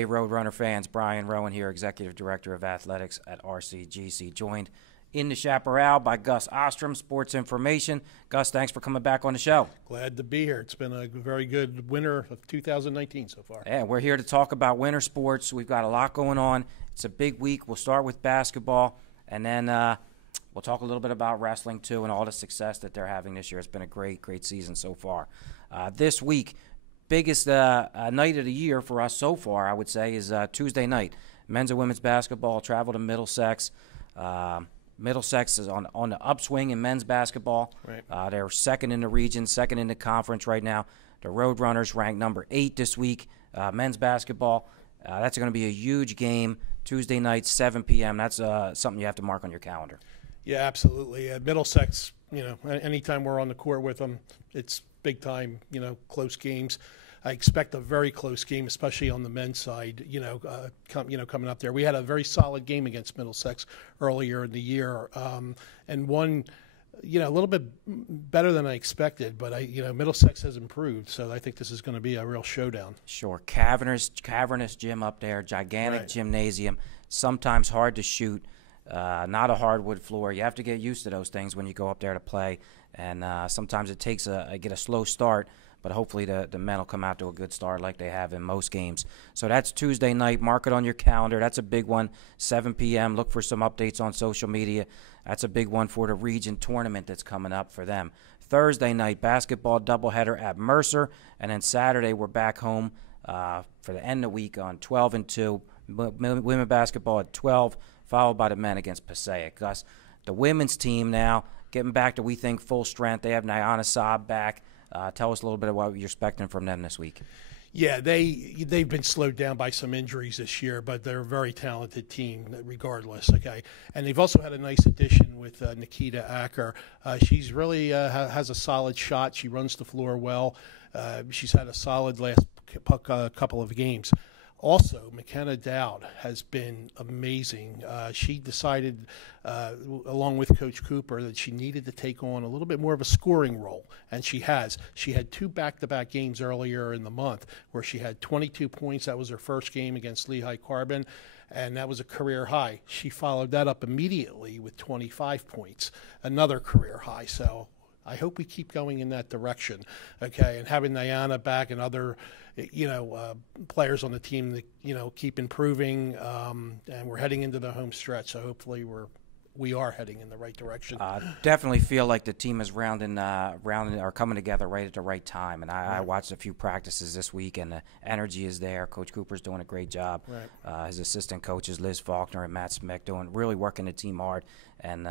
Hey, Roadrunner fans, Brian Rowan here, Executive Director of Athletics at RCGC, joined in the Chaparral by Gus Ostrom, Sports Information. Gus, thanks for coming back on the show. Glad to be here. It's been a very good winter of 2019 so far. Yeah, we're here to talk about winter sports. We've got a lot going on. It's a big week. We'll start with basketball, and then we'll talk a little bit about wrestling, too, and all the success that they're having this year. It's been a great, great season so far. This week, biggest night of the year for us so far, I would say, is Tuesday night. Men's and women's basketball travel to Middlesex. Middlesex is on the upswing in men's basketball. Right. They're second in the region, second in the conference right now. The Roadrunners ranked number 8 this week. Men's basketball, that's going to be a huge game Tuesday night, 7 p.m. That's something you have to mark on your calendar. Yeah, absolutely. Middlesex, anytime we're on the court with them, it's big time, close games. I expect a very close game, especially on the men's side, coming up there. We had a very solid game against Middlesex earlier in the year, and won, a little bit better than I expected, but Middlesex has improved, so I think this is going to be a real showdown. Sure. Cavernous gym up there, gigantic gymnasium, sometimes hard to shoot, not a hardwood floor. You have to get used to those things when you go up there to play, and sometimes it takes get a slow start, but hopefully the men will come out to a good start like they have in most games. So that's Tuesday night. Mark it on your calendar. That's a big one, 7 p.m. Look for some updates on social media. That's a big one for the region tournament that's coming up for them. Thursday night, basketball doubleheader at Mercer. And then Saturday, we're back home for the end of the week on 12 and 2. Women basketball at 12, followed by the men against Passaic. Gus, the women's team now getting back to, we think, full strength. They have Nyana Saab back. Tell us a little bit about what you're expecting from them this week. Yeah, they've been slowed down by some injuries this year, but they're a very talented team regardless, okay? And they've also had a nice addition with Nikita Acker. She's really has a solid shot. She runs the floor well. She's had a solid last couple of games. Also, McKenna Dowd has been amazing. She decided, along with Coach Cooper, that she needed to take on a little bit more of a scoring role, and she has. She had 2 back-to-back games earlier in the month where she had 22 points. That was her first game against Lehigh Carbon, and that was a career high. She followed that up immediately with 25 points, another career high. So I hope we keep going in that direction, okay? And having Nyana back and other, players on the team that, keep improving, and we're heading into the home stretch. So hopefully we are heading in the right direction. Definitely feel like the team is rounding or coming together right at the right time. And I watched a few practices this week, and the energy is there. Coach Cooper's doing a great job. Right. His assistant coaches, Liz Faulkner and Matt Smith, really working the team hard. And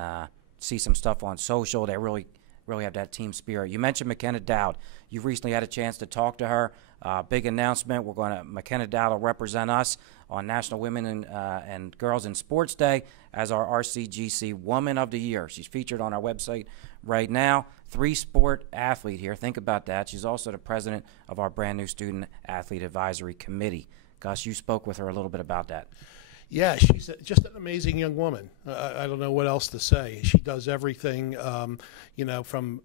see some stuff on social. They really have that team spirit. You mentioned McKenna Dowd. You've recently had a chance to talk to her. Big announcement. McKenna Dowd will represent us on National Women and Girls in Sports Day as our RCGC Woman of the Year. She's featured on our website right now. 3-sport athlete here. Think about that. She's also the president of our brand new Student Athlete Advisory Committee. Gus, you spoke with her a little bit about that. Yeah, she's just an amazing young woman. I don't know what else to say. She does everything, from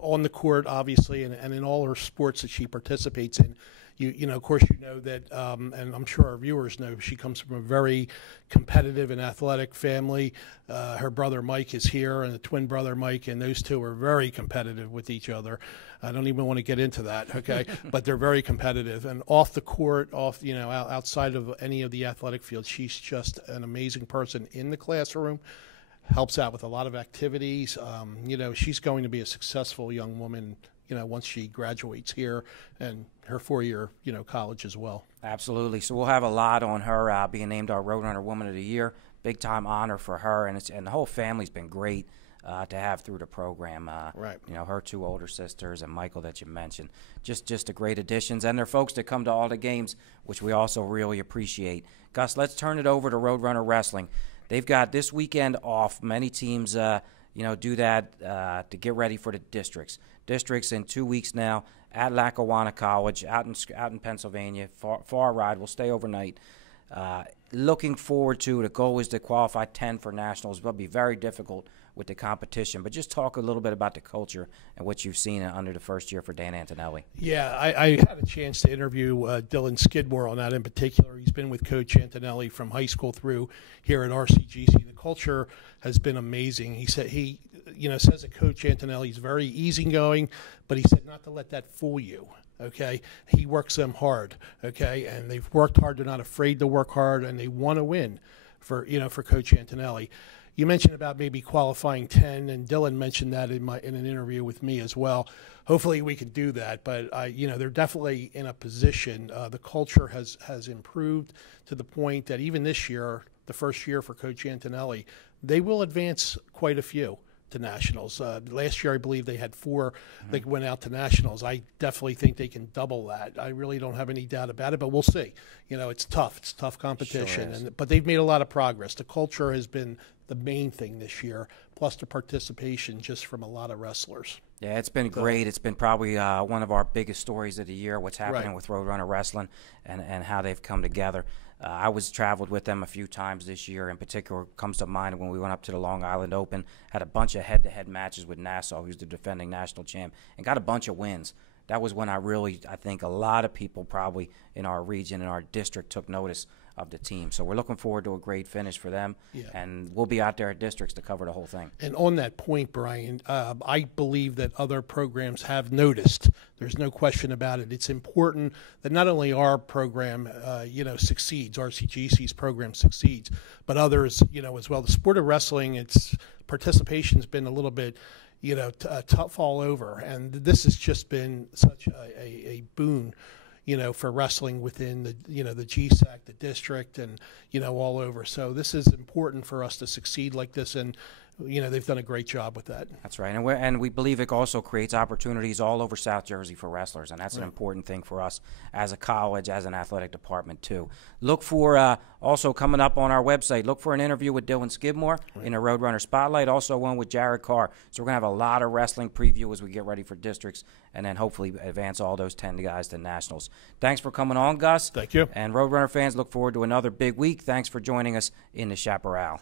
on the court, obviously, and in all her sports that she participates in. Of course, that, and I'm sure our viewers know, she comes from a very competitive and athletic family. Her brother Mike is here, and the twin brother Mike, and those two are very competitive with each other. I don't even want to get into that, okay? But they're very competitive. And off the court, outside of any of the athletic field, she's just an amazing person in the classroom, helps out with a lot of activities. She's going to be a successful young woman, once she graduates here, and her 4-year, college as well. Absolutely. So we'll have a lot on her being named our Roadrunner Woman of the Year. Big time honor for her, and the whole family's been great to have through the program. Right. Her 2 older sisters and Michael that you mentioned. Just a great additions, and they're folks that come to all the games, which we also really appreciate. Gus, let's turn it over to Roadrunner Wrestling. They've got this weekend off. Many teams do that to get ready for the districts. Districts in 2 weeks now at Lackawanna College, out in Pennsylvania. Far ride. We'll stay overnight. Looking forward to, the goal is to qualify 10 for nationals. It'll be very difficult with the competition. But just talk a little bit about the culture and what you've seen under the first year for Dan Antonelli. Yeah, I had a chance to interview Dylan Skidmore on that in particular. He's been with Coach Antonelli from high school through here at RCGC. The culture has been amazing. He said says that Coach Antonelli is very easygoing, but he said not to let that fool you. Okay, he works them hard. Okay, and they've worked hard. They're not afraid to work hard, and they want to win for Coach Antonelli. You mentioned about maybe qualifying 10, and Dylan mentioned that in an interview with me as well. Hopefully we can do that, but they're definitely in a position. The culture has improved to the point that even this year, the first year for Coach Antonelli, they will advance quite a few to nationals. Last year, I believe they had 4 that went out to nationals. I definitely think they can double that. I really don't have any doubt about it, but we'll see. It's tough. It's tough competition, Sure is. but they've made a lot of progress. The culture has been the main thing this year, plus the participation just from a lot of wrestlers. Yeah, it's been great. It's been probably one of our biggest stories of the year, what's happening with Roadrunner Wrestling and how they've come together. I was traveled with them a few times this year. In particular, comes to mind when we went up to the Long Island Open, had a bunch of head-to-head matches with Nassau, who's the defending national champ, and got a bunch of wins. That was when I think a lot of people probably in our region, in our district, took notice of the team. So we're looking forward to a great finish for them, and we'll be out there at districts to cover the whole thing. And on that point, Brian, I believe that other programs have noticed. There's no question about it. It's important that not only our program, succeeds, RCGC's program succeeds, but others, as well. The sport of wrestling, its participation's been a little bit, tough all over, and this has just been such a boon. For wrestling within the GSAC, the district, and, all over. So this is important for us to succeed like this, and, they've done a great job with that. That's right, and we believe it also creates opportunities all over South Jersey for wrestlers, and that's an important thing for us as a college, as an athletic department, too. Look for, also coming up on our website, look for an interview with Dylan Skidmore in a Roadrunner Spotlight, also one with Jared Carr. So we're going to have a lot of wrestling preview as we get ready for districts, and then hopefully advance all those 10 guys to nationals. Thanks for coming on, Gus. Thank you. And Roadrunner fans, look forward to another big week. Thanks for joining us in the Chaparral.